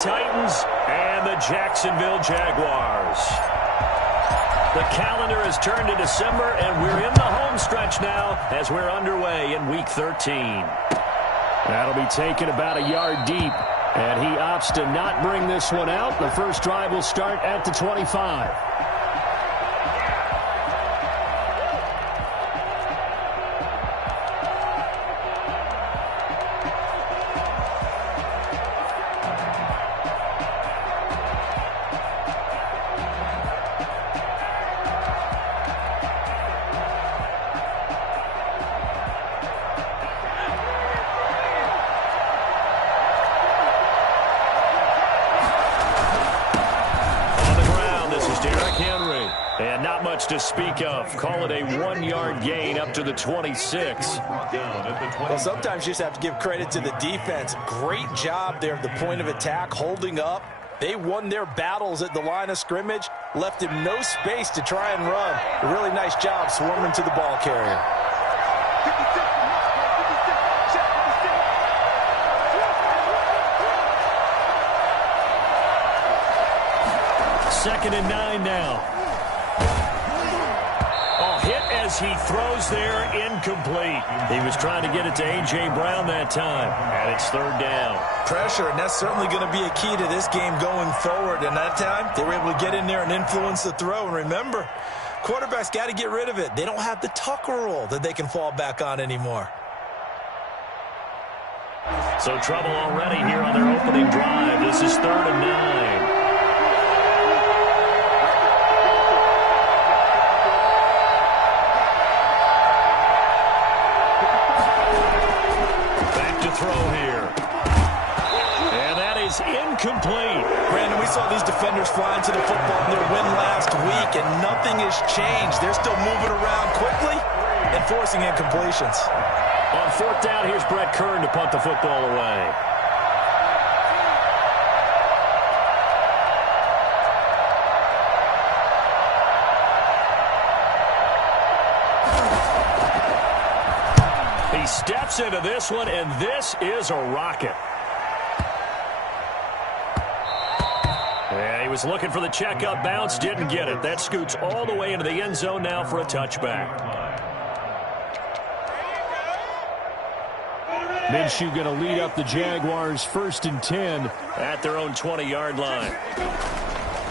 Titans and the Jacksonville Jaguars. The calendar has turned to December, and we're in the home stretch now as we're underway in Week 13. That'll be taken about a yard deep, and he opts to not bring this one out. The first drive will start at the 25. To speak of. Call it a 1-yard gain up to the 26. Well, sometimes you just have to give credit to the defense. Great job there at the point of attack, holding up. They won their battles at the line of scrimmage, left him no space to try and run. A really nice job swarming to the ball carrier. Second and 9 now. As he throws there, incomplete. He was trying to get it to A.J. Brown that time, and it's third down. Pressure, and that's certainly going to be a key to this game going forward. And that time, they were able to get in there and influence the throw. And remember, quarterbacks got to get rid of it. They don't have the Tucker rule that they can fall back on anymore. So trouble already here on their opening drive. This is third and 9. Incomplete. Brandon, we saw these defenders flying to the football in their win last week, and nothing has changed. They're still moving around quickly and forcing incompletions. On fourth down, here's Brett Kern to punt the football away. He steps into this one, and this is a rocket. Yeah, he was looking for the checkup bounce, didn't get it. That scoots all the way into the end zone now for a touchback. Minshew going to lead up the Jaguars first and 10 at their own 20-yard line.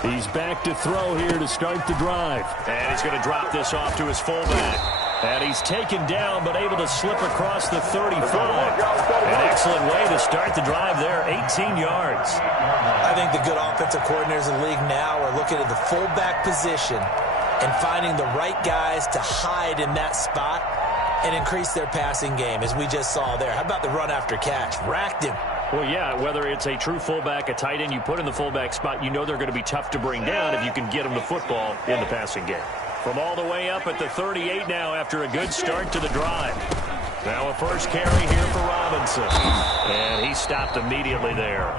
He's back to throw here to start the drive. And he's going to drop this off to his fullback. And he's taken down but able to slip across the 35. An excellent way to start the drive there, 18 yards. I think the good offensive coordinators in the league now are looking at the fullback position and finding the right guys to hide in that spot and increase their passing game, as we just saw there. How about the run after catch? Racked him. Well, yeah, whether it's a true fullback, a tight end you put in the fullback spot, you know they're going to be tough to bring down if you can get them the football in the passing game. From all the way up at the 38 now after a good start to the drive. Now a first carry here for Robinson. And he stopped immediately there.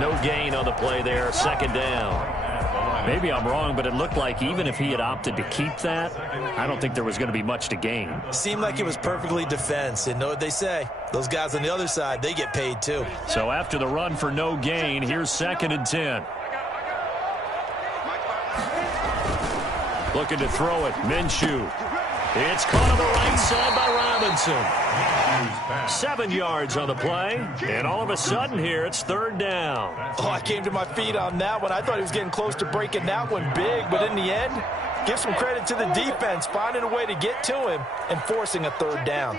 No gain on the play there, second down. Maybe I'm wrong, but it looked like even if he had opted to keep that, I don't think there was going to be much to gain. Seemed like it was perfectly defense. And know what they say? Those guys on the other side, they get paid too. So after the run for no gain, here's second and 10. Looking to throw it, Minshew. It's caught on the right side by Robinson. 7 yards on the play, and all of a sudden here, it's third down. Oh, I came to my feet on that one. I thought he was getting close to breaking that one big, but in the end, give some credit to the defense, finding a way to get to him and forcing a third down.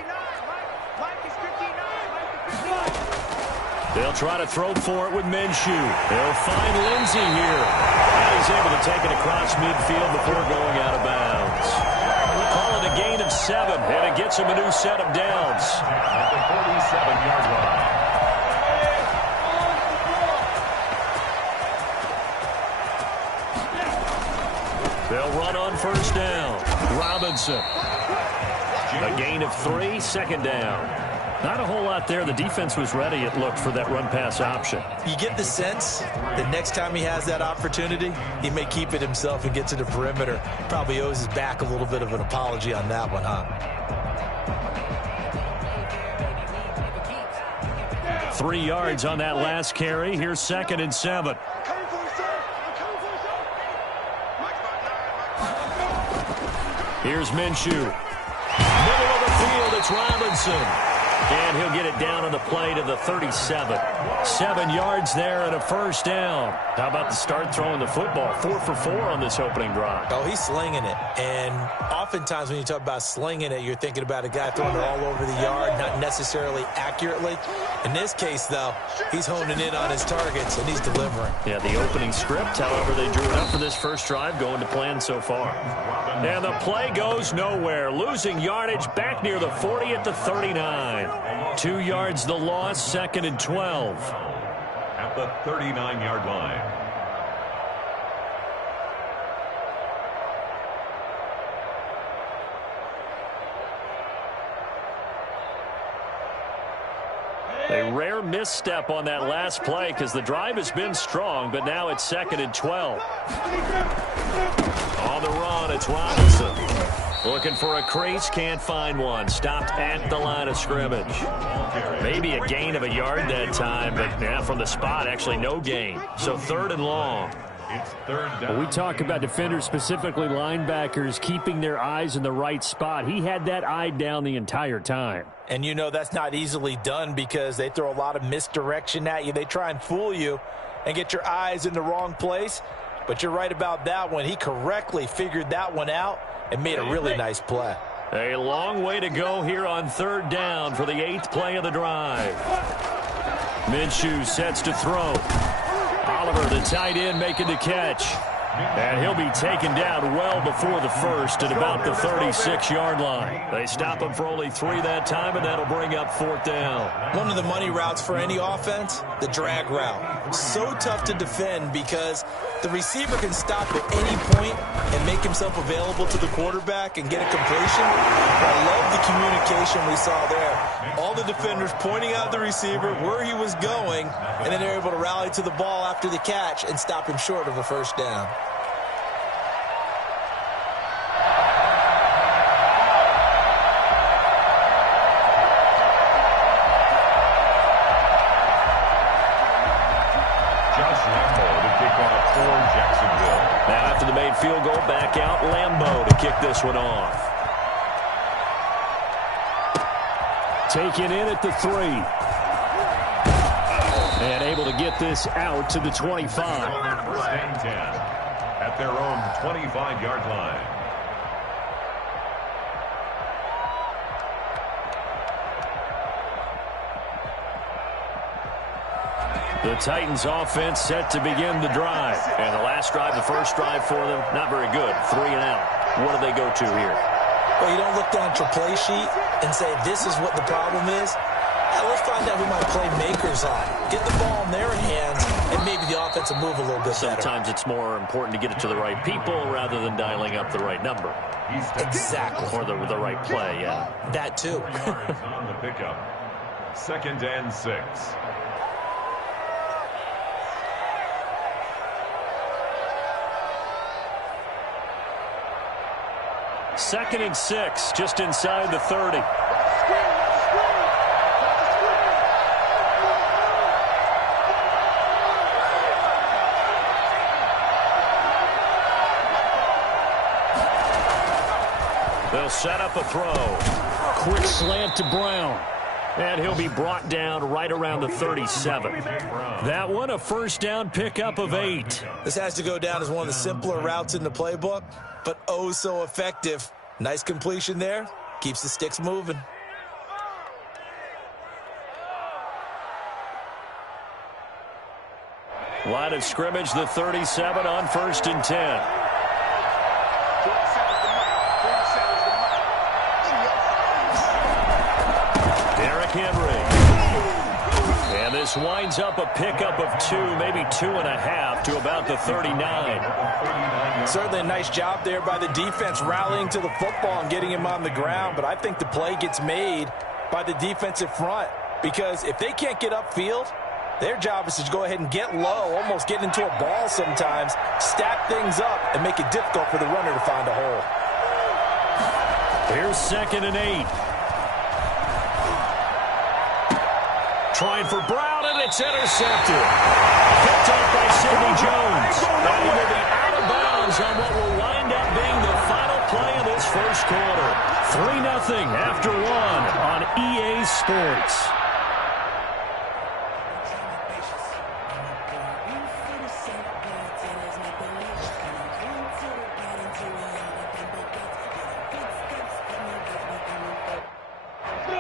They'll try to throw for it with Minshew. They'll find Lindsey here. And he's able to take it across midfield before going out of bounds. Call it a gain of 7, and it gets him a new set of downs. At the 47-yard line. They'll run on first down. Robinson. A gain of 3, second down. Not a whole lot there. The defense was ready, it looked, for that run-pass option. You get the sense that next time he has that opportunity, he may keep it himself and get to the perimeter. Probably owes his back a little bit of an apology on that one, huh? 3 yards on that last carry. Here's 2nd and 7. Here's Minshew. Middle of the field, it's Robinson. And he'll get it down on the play to the 37. 7 yards there and a first down. How about the start throwing the football? 4 for 4 on this opening drive. Oh, he's slinging it. And oftentimes when you talk about slinging it, you're thinking about a guy throwing it all over the yard, not necessarily accurately. In this case, though, he's honing in on his targets, and he's delivering. Yeah, the opening script, however, they drew it up for this first drive, going to plan so far. And the play goes nowhere. Losing yardage back near the 40 at the 39. 2 yards the loss, 2nd and 12. At the 39-yard line. A rare misstep on that last play because the drive has been strong, but now it's 2nd and 12. On the run, it's Robinson. Looking for a crease, can't find one. Stopped at the line of scrimmage. Maybe a gain of a yard that time, but yeah, from the spot, actually no gain. So 3rd and long. It's 3rd down. When we talk about defenders, specifically linebackers, keeping their eyes in the right spot. He had that eye down the entire time. And you know that's not easily done because they throw a lot of misdirection at you. They try and fool you and get your eyes in the wrong place. But you're right about that one. He correctly figured that one out and made a really nice play. A long way to go here on 3rd down for the 8th play of the drive. Minshew sets to throw. Oliver, the tight end, making the catch. And he'll be taken down well before the first at about the 36-yard line. They stop him for only 3 that time, and that'll bring up 4th down. One of the money routes for any offense, the drag route. So tough to defend because the receiver can stop at any point and make himself available to the quarterback and get a completion. I love the communication we saw there. All the defenders pointing out the receiver, where he was going, and then they're able to rally to the ball after the catch and stop him short of a first down. Field goal, back out Lambeau to kick this one off. Taken in at the 3. And able to get this out to the 25. 1st and 10 at their own 25-yard line. The Titans offense set to begin the drive. And the last drive, the first drive for them, not very good. 3 and out. What do they go to here? Well, you don't look down at your play sheet and say, this is what the problem is. Let's find out who my playmakers are. Get the ball in their hands, and maybe the offense will move a little bit better. Sometimes it's more important to get it to the right people rather than dialing up the right number. Exactly. Or the right play, yeah. That too. On the pickup. 2nd and 6. Second and 6, just inside the 30. They'll set up a throw. Quick slant to Brown. And he'll be brought down right around the 37. That one, a first down pickup of 8. This has to go down as one of the simpler routes in the playbook, but oh so effective. Nice completion there. Keeps the sticks moving. Line of scrimmage, the 37 on 1st and 10. Henry. And this winds up a pickup of 2, maybe 2.5 to about the 39. Certainly a nice job there by the defense rallying to the football and getting him on the ground, but I think the play gets made by the defensive front because if they can't get upfield, their job is to go ahead and get low, almost get into a ball sometimes, stack things up, and make it difficult for the runner to find a hole. Here's 2nd and 8. Trying for Brown. and it's intercepted. Picked up by Sidney Jones. And he will be out of bounds on what will wind up being the final play of this first quarter. 3-0 after 1 on EA Sports.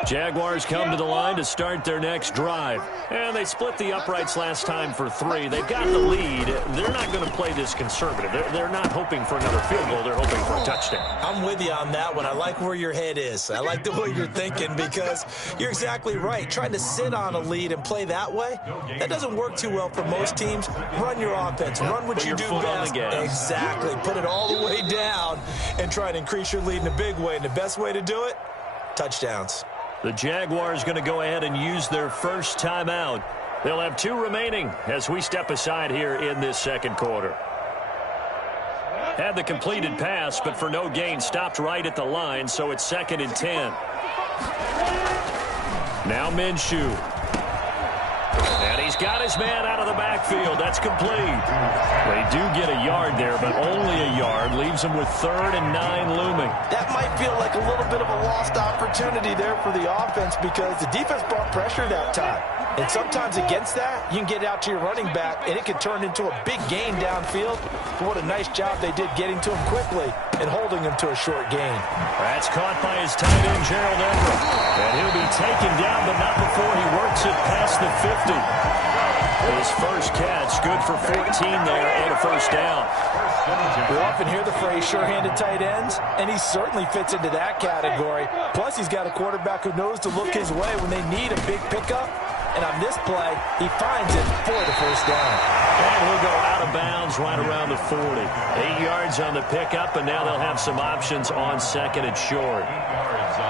Jaguars come to the line to start their next drive. And they split the uprights last time for 3. They've got the lead. They're not going to play this conservative. They're not hoping for another field goal. They're hoping for a touchdown. I'm with you on that one. I like where your head is. I like the way you're thinking because you're exactly right. Trying to sit on a lead and play that way, that doesn't work too well for most teams. Run your offense. Run what you do best. Exactly. Put it all the way down and try and increase your lead in a big way. And the best way to do it, touchdowns. The Jaguars going to go ahead and use their first timeout. They'll have 2 remaining as we step aside here in this second quarter. Had the completed pass, but for no gain, stopped right at the line, so it's 2nd and 10. Now Minshew. And he's got his man out of the backfield. That's complete. They do get a yard there, but only a yard. Leaves them with 3rd and 9 looming. That might feel like a little bit of a lost opportunity there for the offense because the defense brought pressure that time. And sometimes against that, you can get out to your running back, and it can turn into a big gain downfield. But what a nice job they did getting to him quickly and holding him to a short gain. That's caught by his tight end, Gerald Everett. And he'll be taken down, but not before he works it past the 50. His first catch, good for 14 there and a first down. We often hear the phrase sure-handed tight ends, and he certainly fits into that category. Plus, he's got a quarterback who knows to look his way when they need a big pickup. And on this play, he finds it for the first down. And he'll go out of bounds right around the 40. 8 yards on the pickup, and now they'll have some options on 2nd and short.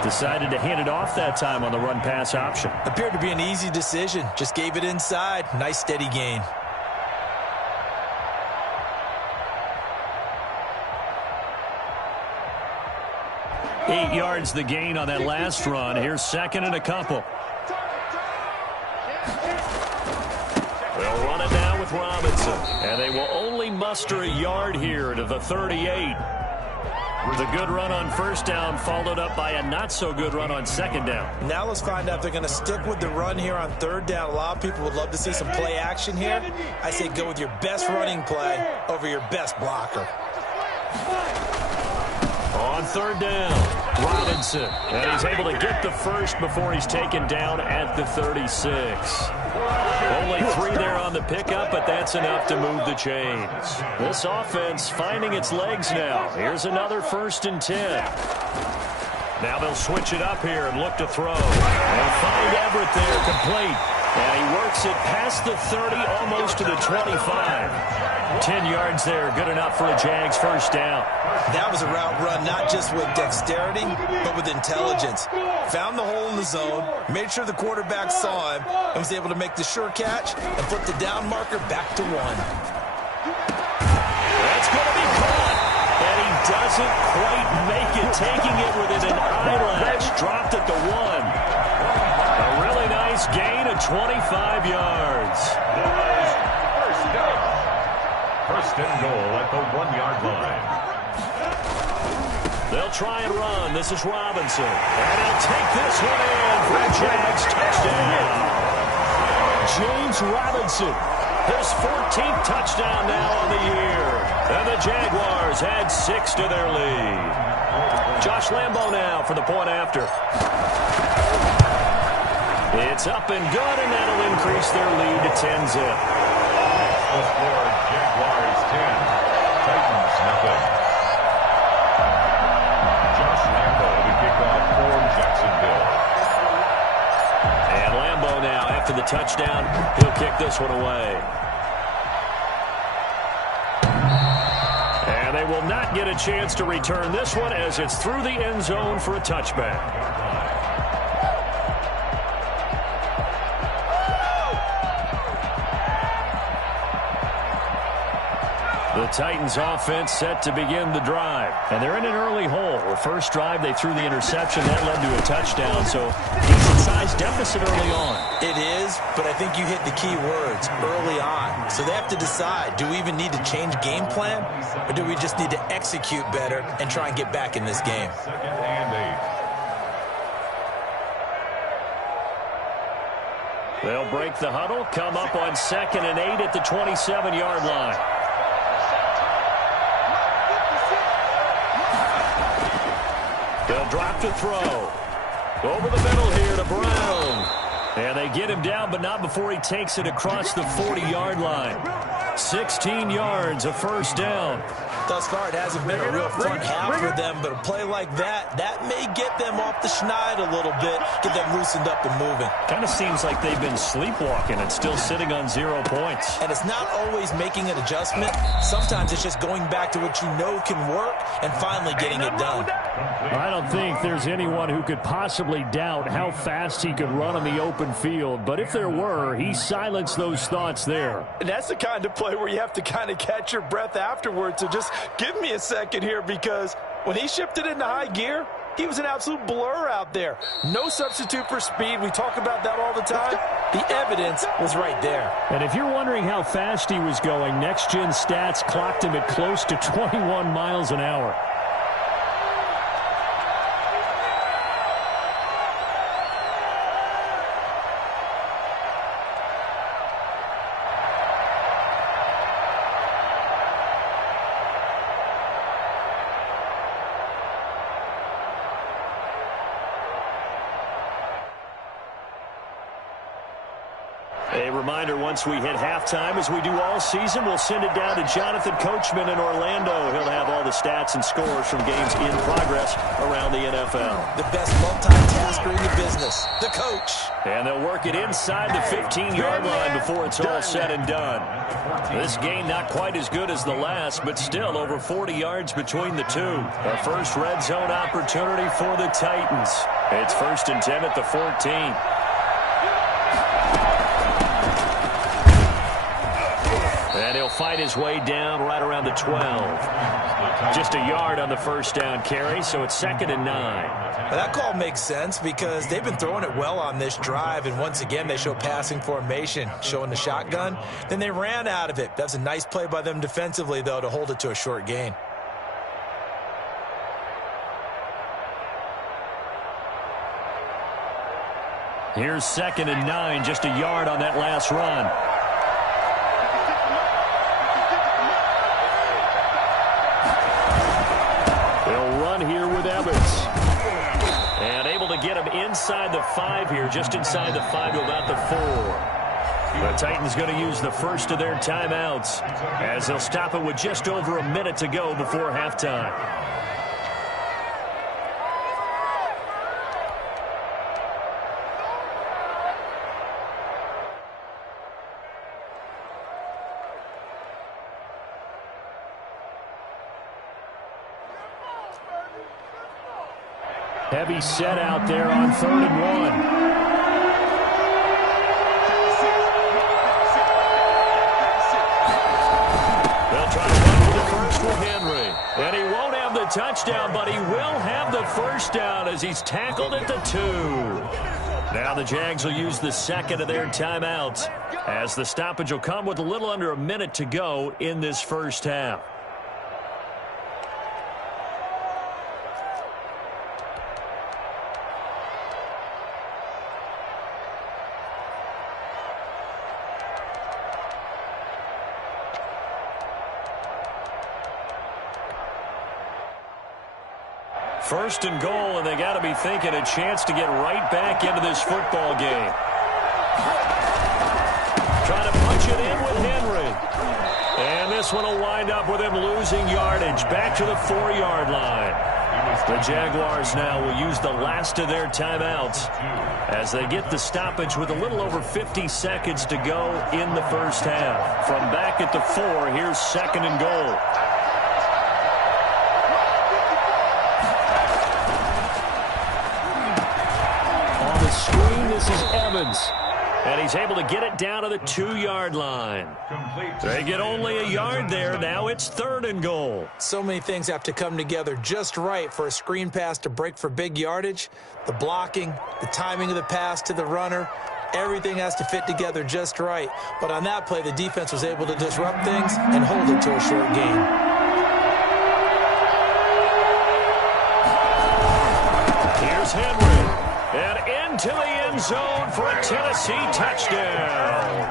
Decided to hand it off that time on the run-pass option. Appeared to be an easy decision. Just gave it inside. Nice steady gain. Eight yards the gain on that last run. Here's 2nd and a couple. They'll run it now with Robinson. And they will only muster a yard here to the 38. The good run on first down followed up by a not-so-good run on 2nd down. Now let's find out if they're going to stick with the run here on 3rd down. A lot of people would love to see some play action here. I say go with your best running play over your best blocker. On 3rd down, Robinson. And he's able to get the first before he's taken down at the 36. Only 3 there on the pickup, but that's enough to move the chains. This offense finding its legs now. Here's another 1st and 10. Now they'll switch it up here and look to throw. They'll find Everett there, complete. And he works it past the 30, almost to the 25. 10 yards there, good enough for a Jags first down. That was a route run not just with dexterity, but with intelligence. Found the hole in the zone, made sure the quarterback saw him, and was able to make the sure catch and put the down marker back to 1. That's going to be caught. And he doesn't quite make it, taking it within an eyelash. Dropped at the 1. A really nice gain of 25 yards. First and goal at the 1-yard line. They'll try and run. This is Robinson. And he'll take this one in for a Jags touchdown. James Robinson, his 14th touchdown now on the year. And the Jaguars add 6 to their lead. Josh Lambo now for the point after. It's up and good, and that'll increase their lead to 10-zip. The score, Jaguars 10, Titans nothing. Josh Lambo to kick off for Jacksonville. And Lambo now, after the touchdown, he'll kick this one away. And they will not get a chance to return this one as it's through the end zone for a touchback. The Titans offense set to begin the drive. And they're in an early hole. The first drive, they threw the interception. That led to a touchdown. So decent-sized deficit early on. It is, but I think you hit the key words, early on. So they have to decide, do we even need to change game plan? Or do we just need to execute better and try and get back in this game? Second and 8. They'll break the huddle, come up on 2nd and 8 at the 27-yard line. They'll drop to throw. Over the middle here to Brown. And they get him down, but not before he takes it across the 40-yard line. 16 yards, a first down. Thus far, it hasn't been a real front half for them, but a play like that may get them off the schneid a little bit, get them loosened up and moving. Kind of seems like they've been sleepwalking and still sitting on 0 points. And it's not always making an adjustment. Sometimes it's just going back to what you know can work and finally getting it done. I don't think there's anyone who could possibly doubt how fast he could run on the open field. But if there were, he silenced those thoughts there. And that's the kind of play where you have to kind of catch your breath afterwards. So just give me a second here, because when he shifted into high gear, he was an absolute blur out there. No substitute for speed. We talk about that all the time. The evidence was right there. And if you're wondering how fast he was going, Next Gen Stats clocked him at close to 21 miles an hour. A reminder, once we hit halftime, as we do all season, we'll send it down to Jonathan Coachman in Orlando. He'll have all the stats and scores from games in progress around the NFL. The best multitasker in the business, the coach. And they'll work it inside the 15-yard line before it's all said and done. This game not quite as good as the last, but still over 40 yards between the two. A first red zone opportunity for the Titans. It's 1st and 10 at the 14. And he'll fight his way down right around the 12. Just a yard on the first down carry, so it's 2nd and 9. Well, that call makes sense because they've been throwing it well on this drive, and once again they show passing formation, showing the shotgun. Then they ran out of it. That's a nice play by them defensively, though, to hold it to a short gain. Here's 2nd and 9, just a yard on that last run. Here with Evans. And able to get him inside the 5 here, just inside the 5 to about the 4. The Titans going to use the first of their timeouts as they'll stop it with just over a minute to go before halftime. Heavy set out there on 3rd and 1. They'll try to run for the first with Henry. And he won't have the touchdown, but he will have the first down as he's tackled at the 2. Now the Jags will use the second of their timeouts as the stoppage will come with a little under a minute to go in this first half. First and goal, and they got to be thinking a chance to get right back into this football game. Trying to punch it in with Henry. And this one will wind up with him losing yardage back to the 4-yard line. The Jaguars now will use the last of their timeouts as they get the stoppage with a little over 50 seconds to go in the first half. From back at the 4, here's 2nd and goal. Screen, this is Evans. And he's able to get it down to the 2-yard line. They get only a yard there. Now it's 3rd and goal. So many things have to come together just right for a screen pass to break for big yardage. The blocking, the timing of the pass to the runner, everything has to fit together just right. But on that play, the defense was able to disrupt things and hold it to a short gain. Here's Henry. And into the end zone for a Tennessee touchdown.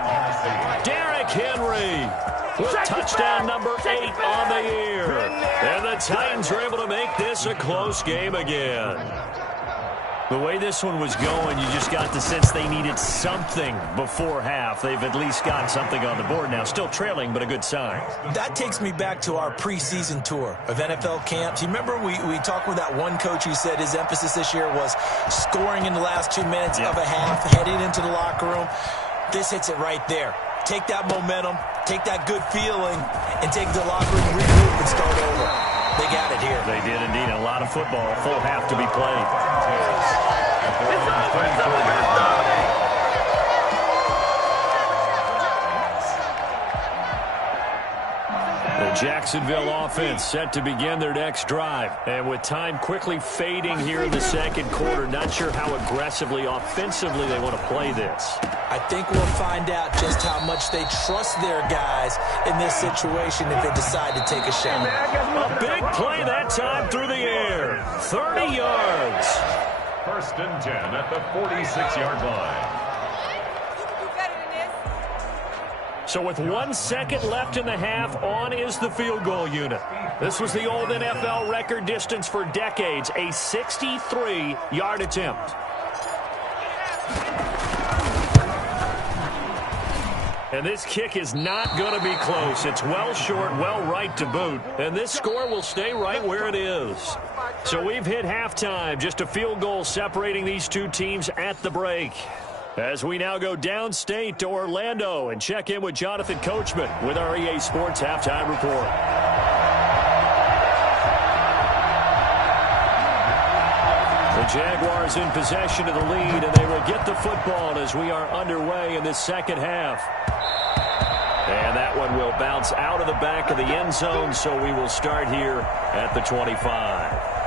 Derrick Henry with touchdown number 8 on the year. And the Titans are able to make this a close game again. The way this one was going, you just got the sense they needed something before half. They've at least got something on the board now. Still trailing, but a good sign. That takes me back to our preseason tour of NFL camps. You remember we talked with that one coach who said his emphasis this year was scoring in the last 2 minutes of a half, heading into the locker room. This hits it right there. Take that momentum, take that good feeling, and take the locker room, regroup, and start over. They got it here. They did indeed. A lot of football, a full half to be played. The Jacksonville offense set to begin their next drive. And with time quickly fading here in the second quarter, not sure how aggressively, offensively they want to play this. I think we'll find out just how much they trust their guys in this situation if they decide to take a shot. A big play that time through the air. 30 yards. 1st and 10 at the 46-yard line. So with 1 second left in the half, on is the field goal unit. This was the old NFL record distance for decades, a 63-yard attempt. And this kick is not going to be close. It's well short, well right to boot. And this score will stay right where it is. So we've hit halftime. Just a field goal separating these two teams at the break. As we now go downstate to Orlando and check in with Jonathan Coachman with our EA Sports Halftime Report. The Jaguars in possession of the lead, and they will get the football as we are underway in this second half. And that one will bounce out of the back of the end zone, so we will start here at the 25.